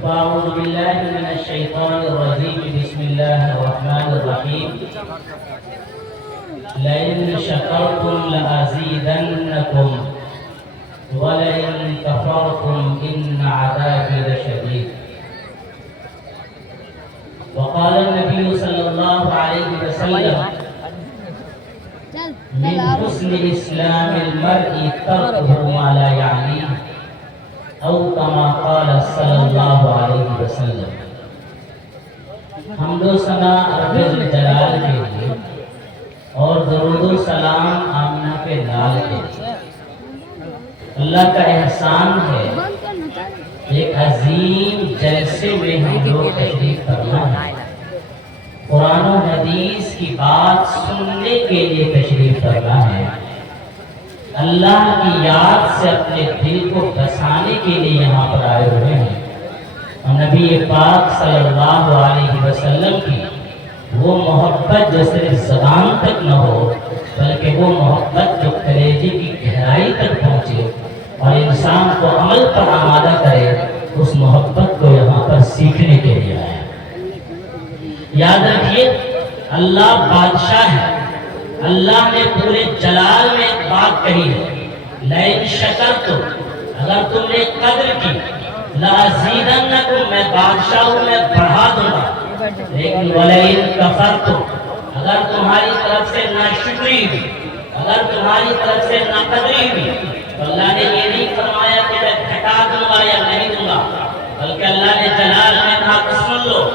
أعوذ بالله من الشيطان الرجيم بسم الله الرحمن الرحيم لئن شكرتم لأزيدنكم ولئن كفرتم إن عذابي لشديد وقال النبي صلى الله عليه وسلم من حسن إسلام المرء تركه ما لا يعنيه او کما قال صلی اللہ علیہ وسلم۔ حمد و ثنا رب الجلال کے لیے اور درود و سلام آمنہ کے لال کے لیے۔ اللہ کا احسان ہے ایک عظیم جلسے میں ہم لوگ تشریف فرما ہے، قرآن و حدیث کی بات سننے کے لیے تشریف فرما ہے، اللہ کی یاد سے اپنے دل کو بسانے کے لیے یہاں پر آئے ہوئے ہیں، اور نبی پاک صلی اللہ علیہ وسلم کی وہ محبت جو صرف زبان تک نہ ہو بلکہ وہ محبت جو کلیجے کی گہرائی تک پہنچے اور انسان کو عمل پر آمادہ کرے، اس محبت کو یہاں پر سیکھنے کے لیے آئے۔ یاد رکھیے اللہ بادشاہ ہے، اللہ نے پورے جلال میں ایک بات کہی ہے، لئن شکرتم، اگر تم نے قدر کی، لازیدنکم، میں بادشاہ ہوں، میں بڑھا دوں گا، لیکن ولئن کفرتم، اگر تمہاری طرف سے ناشکری ہوئی، اگر تمہاری طرف سے ناقدری ہوئی، تو اللہ نے یہ نہیں فرمایا کہ میں گھٹا دوں گا یا نہیں دوں گا، بلکہ اللہ نے جلال میں کہا کہ سن لو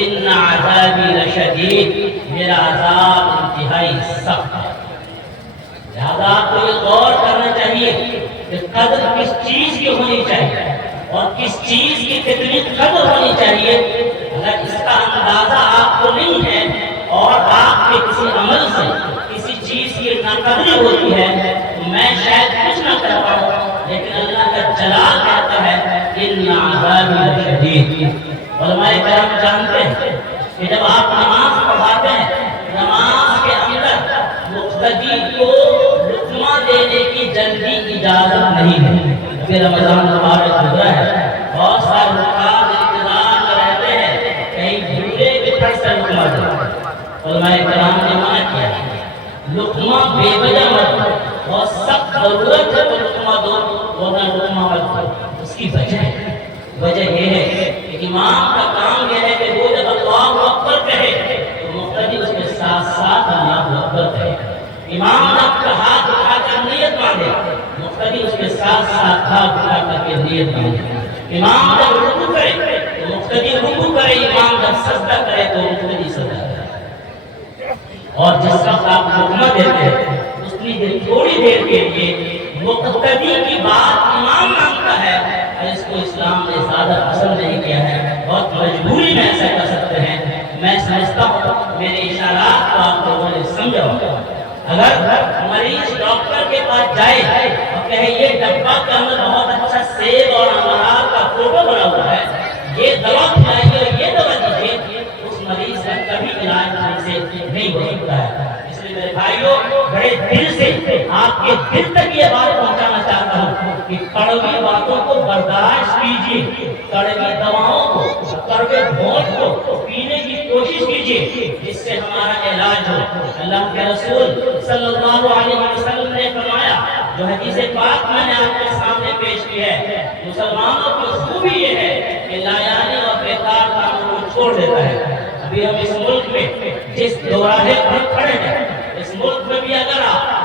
ان عذابی لشدید، میرا عذاب انتہائی سخت ہے۔ لہذا آپ کو یہ غور کرنا چاہیے کہ قدر کس چیز کی ہونی چاہیے اور کس چیز کی کتنی قدر ہونی چاہیے۔ اگر اس کا اندازہ آپ کو نہیں ہے اور آپ کے کسی عمل سے کسی چیز کی ناقدری ہوتی ہے تو میں شاید کچھ نہ کر پاؤں، لیکن اللہ کا جلال کہتا ہے ان عذابی لشدید۔ علماء کرام جانتے ہیں کہ جب آپ نماز پڑھاتے ہیں، نماز کے اندر مقتدی کو لقمہ دینے کی جلدی اجازت نہیں ہے۔ ابھی رمضان مبارک گزرا ہے، بہت سارے لوگ انتظار میں رہتے ہیں کہیں بھولے کہ پھٹ سے لقمہ دے۔ علماء کرام نے منع کیا ہے لقمہ بے وجہ مت دو، اور سخت ضرورت ہے تو لقمہ دو ورنہ لقمہ مت دو۔ اس کی وجہ یہ ہے کہ امام کا کام یہ ہے کہ وہ جب اللہ اکبر کہے تو مقتدی اس کے ساتھ ساتھ اللہ اکبر کہے۔ امام جب ہاتھ اٹھا کر نیت مانگے، مقتدی اس کے ساتھ ساتھ ہاتھ اٹھا کر کے نیت مانگے۔ امام جب رکوع کرے تو مقتدی رکوع کرے، امام جب سجدہ کرے تو مقتدی سجدہ کرے۔ اور جس وقت آپ لقمہ دیتے ہیں اس کی تھوڑی دیر کے لیے مقتدی کی بات امام مانگتا ہے، اس کو اسلام نے زیادہ پسند نہیں کیا ہے، بہت مجبوری میں ایسا کر سکتے ہیں۔ میں سمجھتا ہوں میرے اشارات کو آپ لوگوں نے سمجھا ہوگا۔ اگر مریض ڈاکٹر کے پاس جائے اور کہے یہ ڈبہ کے اندر بہت اچھا سیب اور انار کا فوٹو بنا ہوا ہے، یہ دوا کھلائیے اور یہ دوا دیجیے، اس مریض کا کبھی علاج ٹھیک سے نہیں ہو سکتا ہے۔ اس لیے میرے بھائیوں بڑے دل سے آپ کے دل تک یہ بات پہنچانا چاہتا ہوں کہ کڑوی باتوں کو برداشت کیجیے، کڑوی دواؤں کو، کڑوے بھوت کو پینے کی کوشش کیجیے جس سے ہمارا علاج ہو۔ اللہ کے رسول صلی اللہ علیہ وسلم نے فرمایا، جو حدیث پاک میں نے آپ کے سامنے پیش کی ہے، مسلمانوں کی خوبی یہ ہے کہ لا یعنی اور بیکار کاموں کو چھوڑ دیتا ہے۔ ابھی ہم اس ملک میں جس دوراہے پر کھڑے ہیں، اس ملک میں بھی اگر آپ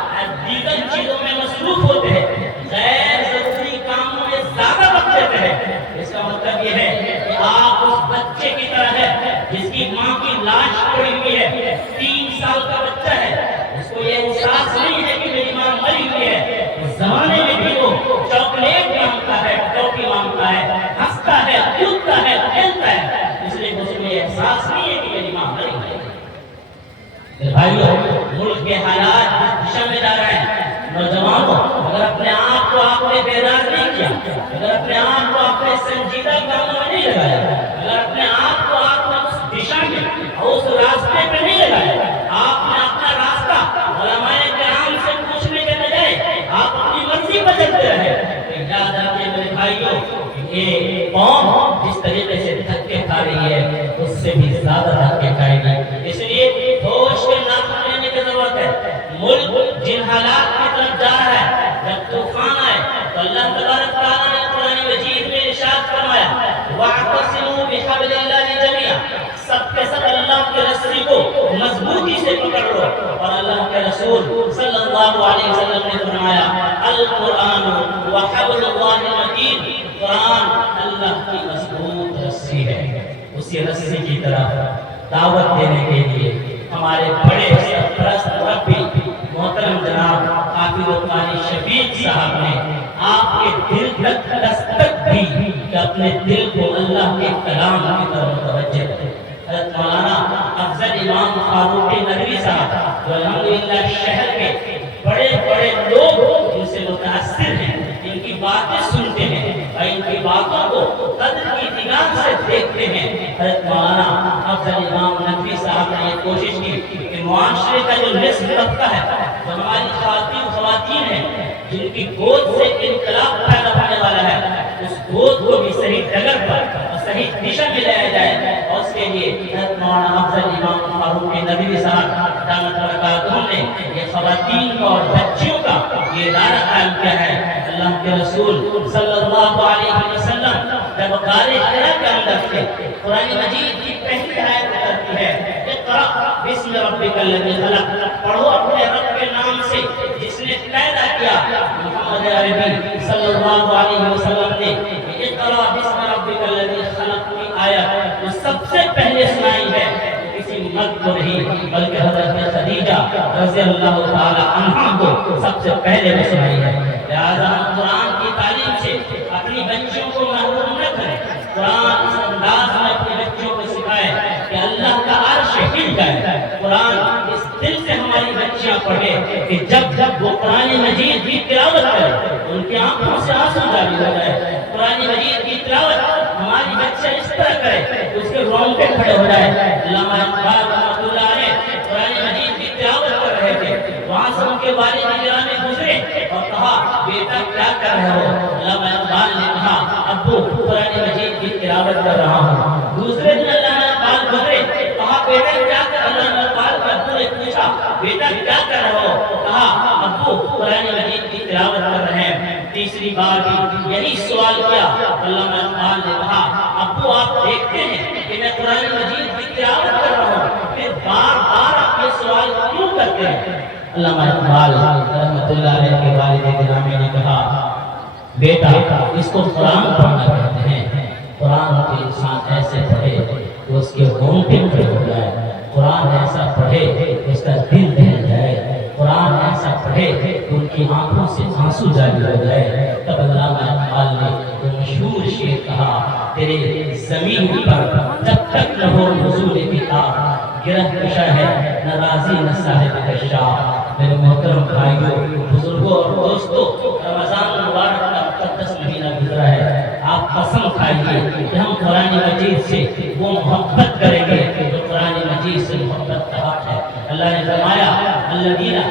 دیگر چیزوں میں مصروف ہوتے ہیں، غیر ضروری کاموں میں زیادہ وقت دیتے ہیں، اس کا مطلب یہ ہے کہ آپ اس بچے کی طرح ہے جس کی ماں کی لاش پڑی ہوئی ہے، 3 سال کا بچہ ہے، اس کو یہ احساس نہیں ہے کہ میری ماں مری ہوئی ہے۔ اس زمانے میں بھی وہ چاکلیٹ مانگتا ہے، ٹوپی مانگتا ہے، ہنستا ہے، کودتا ہے، کھیلتا ہے، اس لیے اس کو یہ احساس نہیں ہے کہ میری ماں مری ہوئی ہے۔ بھائیو ملک کے حالات جس دشا میں جا رہے ہیں، نوجوانوں اگر اپنے آپ کو آپ نے بیدار نہیں کیا، اگر اپنے آپ کو آپ نے سنجیدہ کاموں میں نہیں لگایا، اگر اپنے آپ کو آپ نے اس دشا میں اور اس راستے پہ نہیں لگایا، آپ نے اپنا راستہ علماء کرام سے پوچھنے کے بجائے آپ اپنی مرضی پر چلتے رہے، یاد رکھیے میرے بھائیوں یہ قوم جس طریقے سے دھکے کھا رہی ہے اس سے بھی زیادہ دھکے کھائے گی. اس لیے ہوش کے ناخن لینے کی ضرورت ہے. ملک جن حالات کی طرف جا رہا ہے، جب طوفان آئے تو اللہ تبارک تعالیٰ نے قرآن مجید میں ارشاد فرمایا وَاعْتَصِمُوا بِحَبْلِ اللَّهِ جَمِيعًا، سب کے سب اللہ کے رسی کو مضبوطی سے پکڑ لو. اور اللہ کے رسول صلی اللہ علیہ وسلم نے فرمایا القرآن وحبل اللہ المتین، قرآن اللہ کی مضبوط رسی ہے. اسی رسی کی طرف دعوت دینے کے لیے ہمارے بڑے سرپرست مربی محترم جناب حافظ القاری شفیق صاحب نے آپ کے دل تک دستک دی کہ اپنے دل کو اللہ کے کلام کی طرف متوجہ کریں. حضرت مولانا افضل امام فاروق ندوی صاحب جو الحمدللہ شہر کے بڑے بڑے لوگ ان سے متاثر ہیں، ان کی باتیں سنتے ہیں اور ان کی باتوں کو قدر کی نگاہ سے دیکھتے ہیں. حضرت مولانا افضل امام ندوی صاحب نے یہ کوشش کی کہ معاشرے کا جو نصف طبقہ ہے، جو ہماری خواتین ہیں جن کی گود سے انقلاب پیدا ہونے والا ہے، اس گود کو بھی صحیح ڈگر پر اور صحیح دشا میں لایا جائے. اور اس کے لیے حضرت مولانا افضل امام فاروق ندوی صاحب دامت برکاتہم نے یہ خواتین اور بچیوں کا یہ ادارہ قائم کیا ہے. اللہ کے رسول صلی اللہ علیہ وسلم جب غار حرا کے اندر سے قرآن مجید کی پہلی آیت کرتی ہے اقرأ بسم ربک الذی خلق، پڑھو اپنے رب کے نام سے جس نے پیدا کیا. محمد عربی صلی اللہ علیہ وسلم نے اقرأ بسم ربک الذی خلق کی آیت جو سب سے پہلے سنائی ہے کسی مرد کو نہیں بلکہ حضرت خدیجہ رضی اللہ تعالی عنہا کو سب سے پہلے سنائی ہے. لہذا ہم قرآن کی تعلیم سے اپنی بچیوں کو محروم نہ کریں. قرآن اس انداز میں اپنے بچوں کو سکھائے کہ اللہ کا عرش ہل جائے. قرآن اس دل سے ہماری بچیاں پڑھے کہ جب جب وہ قرآن مجید کی تلاوت کرے ان کی آنکھوں سے آنسو جاری ہو جائے. قرآن مجید کی تلاوت ہماری بچہ اس طرح کرے کہ اس کے رونگٹے کھڑے ہو جائے. علامہ اقبال رحمۃ اللہ علیہ قرآن مجید کی تلاوت کر رہے تھے، وہاں سے ان کے والد نگرانے گزرے اور کہا بیٹا کیا کر رہے ہو؟ علامہ اقبال نے کہا ابو قرآن مجید کی تلاوت کر رہا ہوں. دوسرے دن علامہ اقبال گزرے، کہا بیٹا کیا کر، علامہ اقبال کے ابو نے پوچھا بیٹا کیا کر رہے ہو؟ کہا ابو قرآن مجید کی تلاوت کر رہے ہیں. تیسری بار بھی یہی سوال کیا. علامہ اقبال نے کہا ابو آپ دیکھتے ہیں کہ میں قرآن مجید کی تلاوت کر رہا ہوں، پھر بار بار آپ یہ سوال کیوں کرتے ہیں؟ علامہ اقبال رحمۃ اللہ علیہ کے والد گرامی نے کہا بیٹا اس کو قرآن پڑھنا کہتے ہیں. قرآن کے انسان ایسے پڑھے کہ اس کے رونگٹے کھڑے ہو جائے. قرآن ایسا پڑھے کہ اس کا دل دہل جائے. قرآن ایسا پڑھے کہ ان کی آنکھوں سے آنسو جاری ہو جائے. تب علامہ اقبال نے وہ مشہور شعر کہا تیرے زمین پر جب تک نہ ہو نزول کتاب گرہ کشا ہے نہ راضی نہ صاحب کشاف. میرے محترم بھائیوں، بزرگوں اور دوستوں، رمضان مبارک کا مقدس مہینہ گزرا ہے. آپ قسم کھائیے کہ ہم قرآن مجید سے وہ محبت کریں گے جو قرآن مجید سے محبت کا حق ہے. اللہ نے فرمایا الذین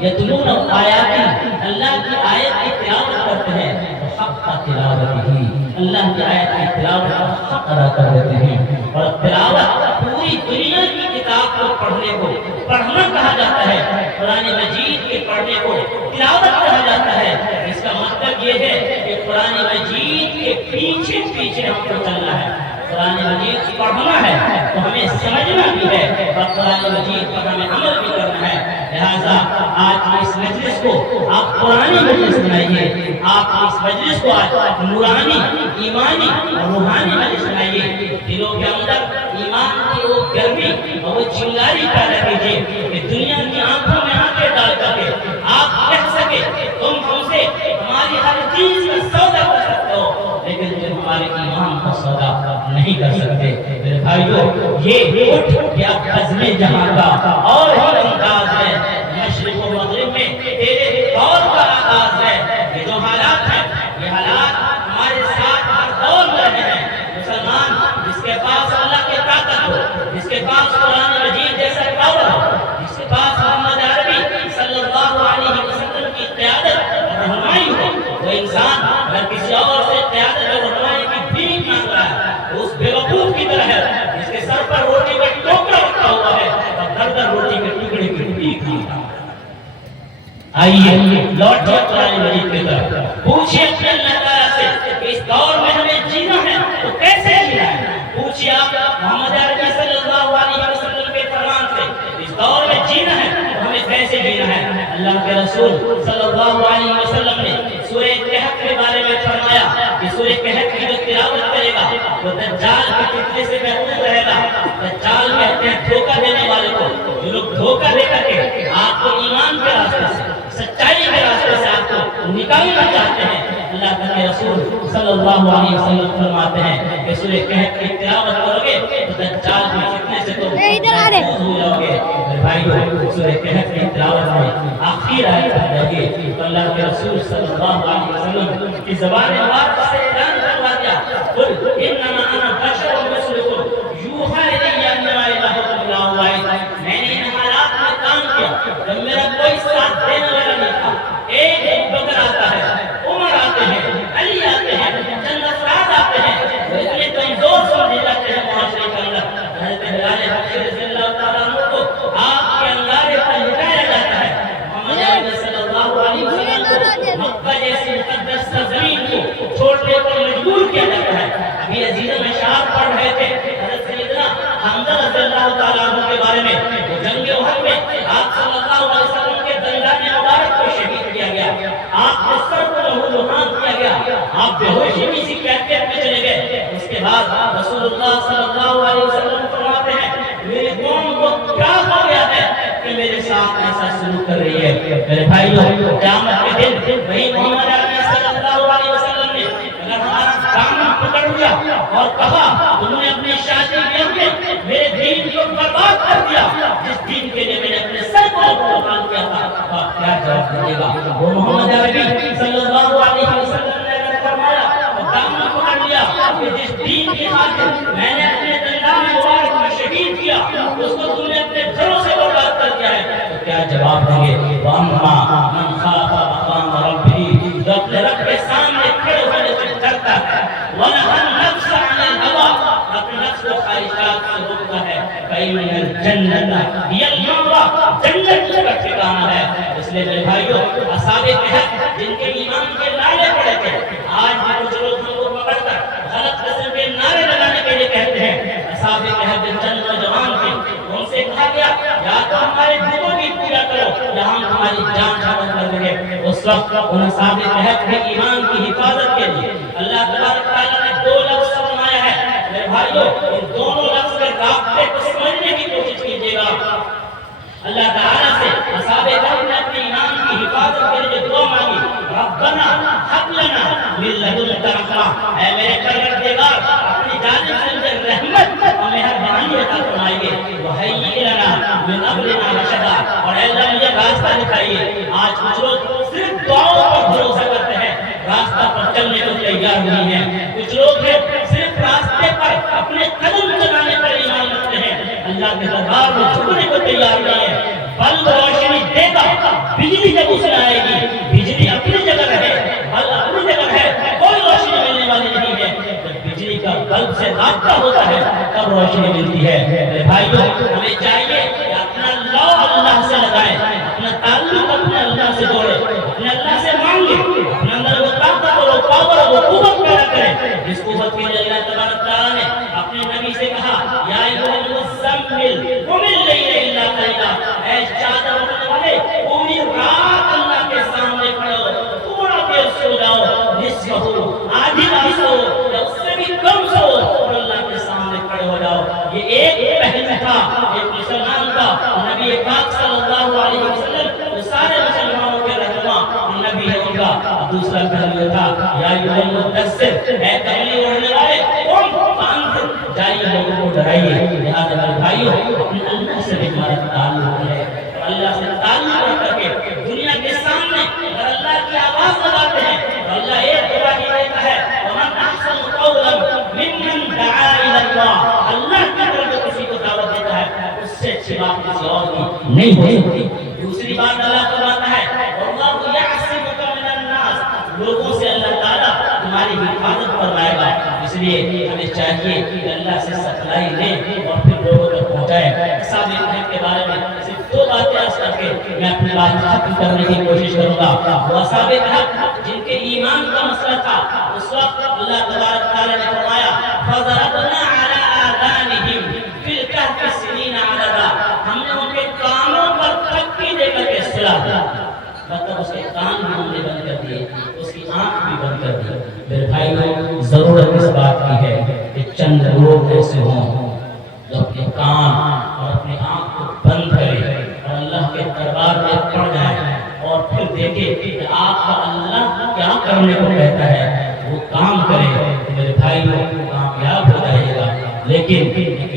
یتلون آیاتی، اللہ کی آیت کی تلاوت کرتے ہیں حق تلاوت ہی، اللہ کی آیت کی تلاوت کا حق ادا کر دیتے ہیں. اور تلاوت پوری دنیا کی کتاب کو پڑھنے کو پڑھنا کہا جاتا ہے. قرآن مجید کے پڑھنے کو تلاوت کہا جاتا ہے. اس کا مطلب یہ ہے کہ قرآن مجید کے پیچھے پیچھے ہم کو چلنا ہے. قرآن مجید پڑھنا ہے تو ہمیں سمجھنا بھی ہے اور قرآن مجید پر ہمیں عمل بھی کرنا ہے. لہٰذا آج اس مجلس کو آپ قرآنی مجلس بنائیے. آپ اس مجلس کو آج نورانی، ایمانی اور روحانی مجلس بنائیے. دلوں کے اندر ایمان کی وہ گرمی اور وہ چنگاری پیدا کیجیے کہ دنیا کی آنکھوں میں آنکھیں ڈال کر کے آپ کہہ سکے تم ہم سے ہماری ہر چیز کا سودا کر سکتے ہو لیکن تم ہمارے ایمان کا سودا نہیں کر سکتے. میرے بھائیو، یہ اٹھ یا عزم جہاں کا اور ہی انداز ہے. مشرق و مغرب میں تیرے دور کا آغاز ہے. یہ جو حالات ہیں یہ حالات ہمارے ساتھ ہر دور میں رہے ہیں. مسلمان جس کے پاس اللہ کی طاقت ہو، جس کے پاس قرآن مجید جیسا پاور ہو، جس کے پاس محمد عربی صلی اللہ علیہ وسلم کی قیادت اور رہنمائی ہو، وہ انسان اگر کسی اور سے قیادت آئیے لوٹے قرآن مجید کی طرف، پوچھئے اپنے اللہ تعالیٰ سے کہ اس دور میں ہمیں جینا ہے تو کیسے جینا ہے؟ پوچھئے آپ محمد عربی صلی اللہ علیہ وسلم کے فرمان سے اس دور میں جینا ہے تو ہمیں کیسے جینا ہے؟ اللہ کے رسول صلی اللہ علیہ وسلم نے سورہ کہف کے بارے میں فرمایا کہ سورہ کہف کی جو تلاوت کرے گا وہ دجال کے فتنے سے محفوظ رہے گا۔ دجال کہتے ہیں دھوکہ دینے والے کو، جو لوگ دھوکہ دے کر کے آپ کو ایمان کے راستے سے، سچائی کے راستے سے آپ کو نکالنا چاہتے ہیں، اللہ کے رسول صلی اللہ علیہ وسلم فرماتے ہیں کہ سورہ کہف کی تلاوت کرو گے تو دجال کے فتنے سے تو محفوظ ہو جاؤ گے۔ بھائیو سورہ کہف کی تلاوت میں آخری آیت پڑھیں تو اللہ کے رسول صلی اللہ علیہ وسلم کی زبان مبارک سے اعلان کروا دیا، قل انما انا بشر مثلکم یوحی الی انما الہکم الہ واحد۔ میں نے ان حالات میں کام کیا جب میرا کوئی ساتھ دینے والا نہیں تھا، ایک بکر آتا ہے، عمر آتے ہیں، علی آتے ہیں، چند افراد آتے ہیں، وہ اتنے کمزور سمجھے جاتے ہیں معاشرے کے اندر۔ حضرت بلال حبشی رضی اللہ تعالیٰ عنہ کو آپ کے انگارے پر لٹایا جاتا ہے۔ محمد عربی صلی اللہ علیہ وسلم کو مکہ جیسی مقدس سرزمین کو چھوڑنے پر مجبور کیا جاتا ہے۔ ابھی عزیز اشعار پڑھ رہے تھے حضرت سیدنا حمزہ رضی اللہ تعالیٰ عنہ کے بارے میں، وہ جنگ احد میں آپ صلی اللہ علیہ وسلم کے دندان مبارک کو شہید کیا گیا، آپ کے سر کو لہولہان کیا گیا، آپ بے ہوشی میں اسی کیفیت میں چلے گئے۔ اس کے بعد رسول اللہ صلی اللہ علیہ وسلم فرماتے ہیں میری قوم کو کیا ہو گیا ہے کہ میرے ساتھ ایسا سلوک کر رہی ہے؟ میرے بھائیو قیامت کے دن وہی محمد عربی صلی اللہ علیہ وسلم نے اگر ہمارا دامن پکڑ لیا اور کہا تم نے اپنی شادی میں میرے دین کو برباد کر دیا، جس دین کے لیے میں نے اپنے سر کو قربان کیا تھا، کیا جواب دے گا؟ وہ محمد عربی صلی اللہ علیہ وسلم نے فرمایا دامن پکڑ لیا کہ جس دین کی خاطر میں نے اپنے دندان مبارک میں شہید کیا اس کو تم نے اپنے گھروں سے برباد کر دیا ہے، تو کیا جواب دیں گے؟ وَأَمَّا مَنْ خَافَ مَقَامَ رَبِّهِ، جو اپنے رب کے سامنے کھڑے ہونے سے ڈرتا ہے، وَنَهَى النَّفْسَ عَنِ الْهَوَىٰ، اپنے نفس کو خواہشات سے روکتا ہے، فَإِنَّ الْجَنَّةَ هِيَ الْمَأْوَىٰ، جنت اس کا ٹھکانہ ہے۔ اس لیے میرے بھائیو اصحاب کہف جن کے ایمان کے نعرے پڑے تھے، آج بھی کچھ لوگ ہم کو پکڑ کر غلط قسم کے نعرے لگانے کے لیے کہتے ہیں۔ اصحاب کہف چند نوجوان تھے، ان سے کہا گیا یا تو ہمارے دلوں کی پوجا کرو یا ہم تمہاری جان ختم کر دیں گے۔ اس وقت ان اصحاب کہف کے ایمان کی حفاظت کے لیے اللہ تبارک تعالیٰ نے دو لفظ فرمایا ہے۔ میرے بھائیو ان دونوں لفظ کے رابطے کو سمجھنے کی کوشش کیجیے گا۔ اللہ تعالیٰ سے اصحاب کہف نے اپنے ایمان کی حفاظت کے لیے دعا مانگی، ربنا ہب لنا من لدنک رحمہ، اے میرے پروردگار اپنی جانب سے مجھے رحمت اور مہربانی عطا فرمائیے، وہیئ لنا من امرنا رشدا، اور اے اللہ مجھے راستہ دکھائیے۔ آج کچھ لوگ صرف دعاؤں پر بھروسہ کرتے ہیں، راستہ پر چلنے کو تیار نہیں ہیں۔ کچھ لوگ صرف راستے پر اپنے قدم چلانے پر ایمان رکھتے ہیں، اللہ کے دربار میں جھکنے کو تیار نہیں ہے۔ بلب روشنی دے گا، بجلی جب اس میں آئے گی، بجلی اپنی جگہ رہے، بلب اپنی جگہ ہے، کوئی روشنی ملنے والی نہیں ہے۔ جب بجلی کا بلب سے رابطہ ہوتا ہے تب روشنی ملتی ہے۔ میرے بھائیو ہمیں چاہیے کہ اپنا لو اللہ سے لگائیں، اپنا تعلق اپنے اللہ سے جوڑے، اپنے اللہ سے مانگے، اپنے اندر وہ طاقت اور وہ پاور اور وہ قوت پیدا کریں جس قوت کے لیے اللہ تبارک تعالیٰ نے اپنے نبی سے کہا یا ایھا المزمل قم اللیل الا قلیلا، اے چادر اڑانے والے پوری رات اللہ کے سامنے کھڑے ہو، تھوڑا دیر سو جاؤ، نصفہ آدھی رات سو یا اس سے بھی کم سو اور اللہ کے سامنے کھڑے ہو جاؤ۔ یہ ایک پہلو تھا ایک مسلمان کا، نبی پاک صلی اللہ علیہ وسلم جو سارے مسلمانوں کے رہنما نبی ہے ان کا۔ دوسرا پہلو تھا یا ایھا المدثر، اے کملی اوڑھنے والے قم فانذر، جائیے لوگوں کو ڈرائیے۔ لہٰذا میرے بھائیو اپنے اللہ سے بھی ہمارا تعلق ہے، اور اللہ سے تعلق رکھ کر کے دنیا کے سامنے اگر اللہ کی آواز لگاتے ہیں تو اللہ ایک گواہی دیتا ہے ومن احسن قولا ممن دعا الی اللہ، اللہ کی طرف جو کسی کو دعوت دیتا ہے اس سے اچھی بات کسی اور کی نہیں ہو سکتی۔ دوسری بات اللہ فرماتا ہے واللہ یعصمک من الناس، لوگوں سے اللہ تعالیٰ تمہاری حفاظت فرمائے گا۔ اس لیے ہمیں چاہیے کہ اللہ سے سچائی لیں اور پھر لوگوں تک پہنچائیں۔ اصحاب کہف کے بارے میں صرف دو باتیں عرض کر کے میں اپنی بات ختم کرنے کی کوشش کروں گا۔ وہ اصحاب کہف جن کے ایمان کا مسئلہ تھا، اس وقت اللہ تبارک تعالیٰ نے فرمایا فَضَرَبْنَا عَلَىٰ آذَانِهِمْ فِي الْكَهْفِ سِنِينَ عَدَدًا، ہم نے ان کے کانوں پر تھپکی دے کر کے سلا دیا، مطلب اس کے کان بھی ہم نے بند کر دیے، اس کی آنکھ بھی بند کر دی۔ میرے بھائیوں، ضرورت اس بات کی ہے کہ چند لوگ ایسے ہوں جو اپنے کان اور اپنے آنکھ کو بند کرے اور اللہ کے دربار میں پڑ جائے اور پھر دیکھے کہ آپ کا اللہ کیا کرنے کو کہتا ہے، وہ کام کرے تو میرے بھائیوں کامیاب ہو جائے گا۔ لیکن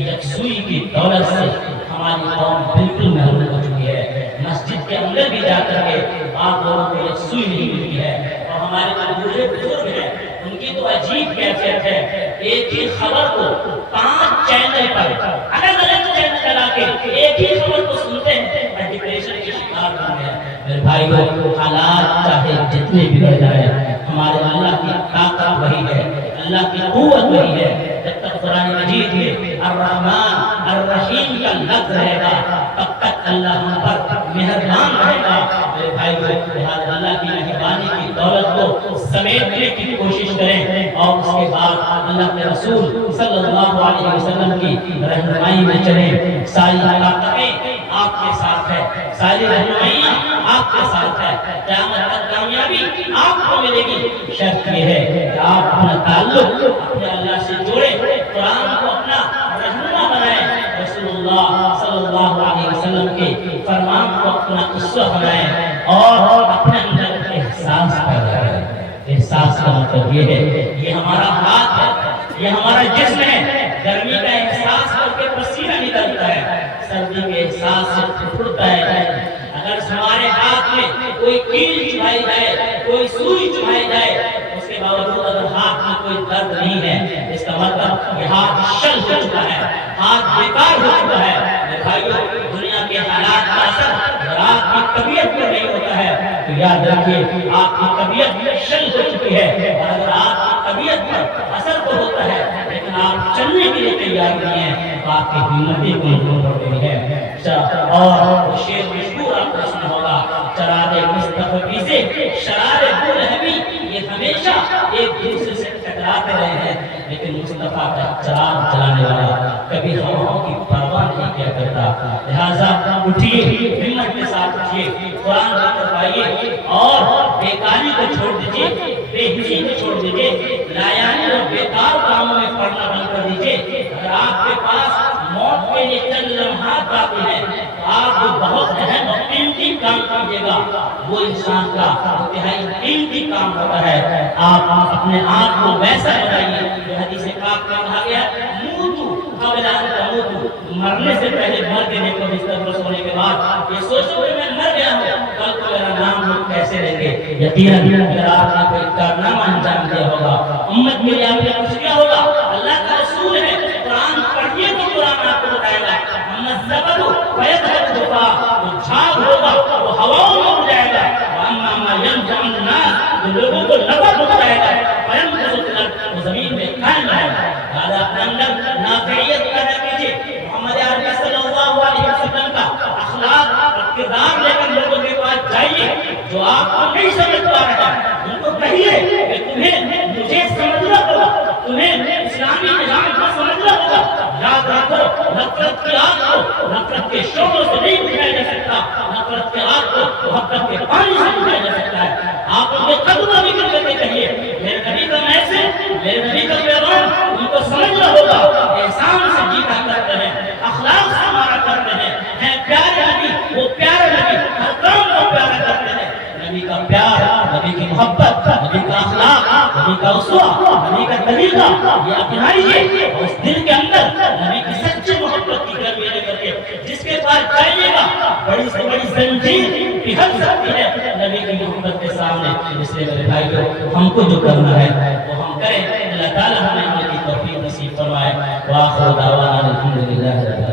یکسوئی کی دولت سے ہماری قوم بالکل محروم ہو چکی ہے۔ مسجد کے اندر بھی جا کر کے آپ لوگوں کو یکسوئی نہیں ملتی ہے، اور ہمارے جو بوڑھے بزرگ ہیں ان کی تو عجیب کیفیت ہے، ایک ہی خبر کو 5 چینل پر الگ الگ چینل چلا کے ایک ہی خبر کو سنتے ہیں اور ڈپریشن کے شکار بن گئے ہیں۔ میرے بھائیوں، حالات چاہے جتنے بگڑ جائے، ہمارے اللہ کی طاقت وہی ہے، اللہ کی قوت وہی ہے۔ جب تک قرآن مجید میں الرحمن الرحیم کا لفظ رہے گا تب تک اللہ ہم پر مہربان رہے گا۔ میرے بھائیوں، اللہ کی مہربانی کی دولت کو سمیٹنے کی کوشش کریں اور اس کے بعد اللہ کے رسول صلی اللہ علیہ وسلم کی رہنمائی میں چلیں۔ ساری طاقتیں آپ کے ساتھ ہے، ساری رہنمائیاں آپ کے ساتھ ہے، قیامت تک کامیابی آپ کو ملے گی۔ شرط یہ ہے کہ آپ اپنا تعلق اپنے اللہ سے جوڑیں، قرآن کو اپنا رہنما بنائیں، رسول اللہ صلی اللہ علیہ وسلم کے فرمان کو اپنا اسوہ بنائیں اور اپنے اندر احساس پیدا کریں۔ احساس کا مطلب یہ ہے یہ ہمارا ہاتھ ہے، یہ ہمارا جسم ہے، گرمی کا احساس کر کے پسینہ نکلتا ہے، سردی کے احساس سے پھوٹتا ہے۔ اگر ہمارے ہاتھ میں کوئی کیل چبھائی جائے، کوئی سوئی چبھائی جائے، اس کے باوجود اگر ہاتھ میں کوئی درد نہیں ہے، اس کا مطلب یہ ہاتھ شل ہو چکا ہے، ہاتھ بیکار ہو چکا ہے۔ میرے بھائیوں، دنیا کے حالات کا اثر اگر آپ کی طبیعت پر نہیں ہوتا ہے تو یاد رکھیے آپ کی طبیعت شل ہو چکی ہے، اور اگر آپ کی طبیعت پر اثر تو ہوتا ہے لیکن آپ چلنے کے لیے تیار نہیں ہیں تو آپ کی ہمتیں کمزور ہو گئی ہے۔ اور وہ شعر مشہور آپ کو سنا ہوگا، چراغ مصطفی سے شرار بولہبی، یہ ہمیشہ ایک دوسرے سے ٹکراتے رہے ہیں، لیکن مصطفیٰ کا چراغ جلانے والا کبھی ہواؤں کی پرواہ نہیں کیا کرتا۔ لہٰذا اٹھیے، ہمت کے ساتھ اٹھیے، قرآن کو پڑھائیے اور بیکاری کو چھوڑ دیجیے، بے حسی کو چھوڑ دیجیے، لایانی اور بیکار کاموں میں پڑھنا بند کر دیجیے۔ اگر آپ کے پاس موت کے لیے چند لمحات باقی ہیں تو آپ بہت اہم اور قیمتی کام کیجیے گا۔ وہ انسان کا انتہائی قیمتی کام ہوتا ہے، آپ اپنے آپ کو ویسا بنائیے جو حدیث پاک میں کہا گیا موتو قبل ان تموتو، مرنے سے پہلے مر دینے کو بستر پر سونے کے بعد یہ سوچو کہ میں مر گیا ہوں، کل کو میرا نام لوگ کیسے لیں گے۔ یقیناً اگر آپ نے کوئی کارنامہ انجام دیا ہوگا، امت کے لیے آپ نے کچھ کیا ہوگا، اللہ کا رسول ہے، قرآن پڑھیے تو قرآن آپ کو بتائے گا۔ الزبد فيذهب جفاء، وہ جھاگ ہوگا وہ ہواؤں میں اڑ جائے گا، واما ما ينفع الناس، جو لوگوں کو نفع پہنچائے گا، فينبت في الارض، وہ زمین میں قائم رہے گا۔ لہٰذا اپنے اندر نافعیت پیدا کیجیے، محمد عربی صلی اللہ علیہ وسلم کا اخلاق اور کردار لے کر لوگوں کے پاس جائیے، جو آپ کو نہیں سمجھ پا رہا ہے ان کو کہیے کہ تمہیں مجھے سمجھنا ہوگا، تمہیں اسلامی نظام کو سمجھنا ہوگا۔ یاد رکھو، نفرت کی آگ کو نفرت کے شعلوں سے نہیں بجھایا جا سکتا، نفرت کے آگ کو محبت کے پانی سے بجھایا جا سکتا ہے۔ آپ ان کے قدموں میں گر کر کے کہیے میرے نبی کا میسج، میرے نبی کا پیغام ان کو سمجھنا ہوگا، احسان سے جیتا کرتے ہیں، اخلاق سے ہمارا کرتے ہیں پیارے نبی، وہ پیارے نبی ہر کام کو پیارا کرتے ہیں۔ نبی کا پیار، نبی کی محبت، نبی کا اخلاق، نبی کا اسوہ، نبی کا طریقہ یہ اپنائیے اور اس دل کے اندر نبی کی سچی محبت کی گرمی لے کر کے جس کے پاس جائیے گا بڑی سے بڑی زنجیر پگھل سکتی ہے نبی کی محبت کے سامنے۔ اس لیے میرے بھائیو، ہم کو جو کرنا ہے وہ ہم کریں، اللہ تعالیٰ ہمیں عمل کی توفیق نصیب فرمائے۔ وآخر دعوانا الحمدللہ رب العالمین۔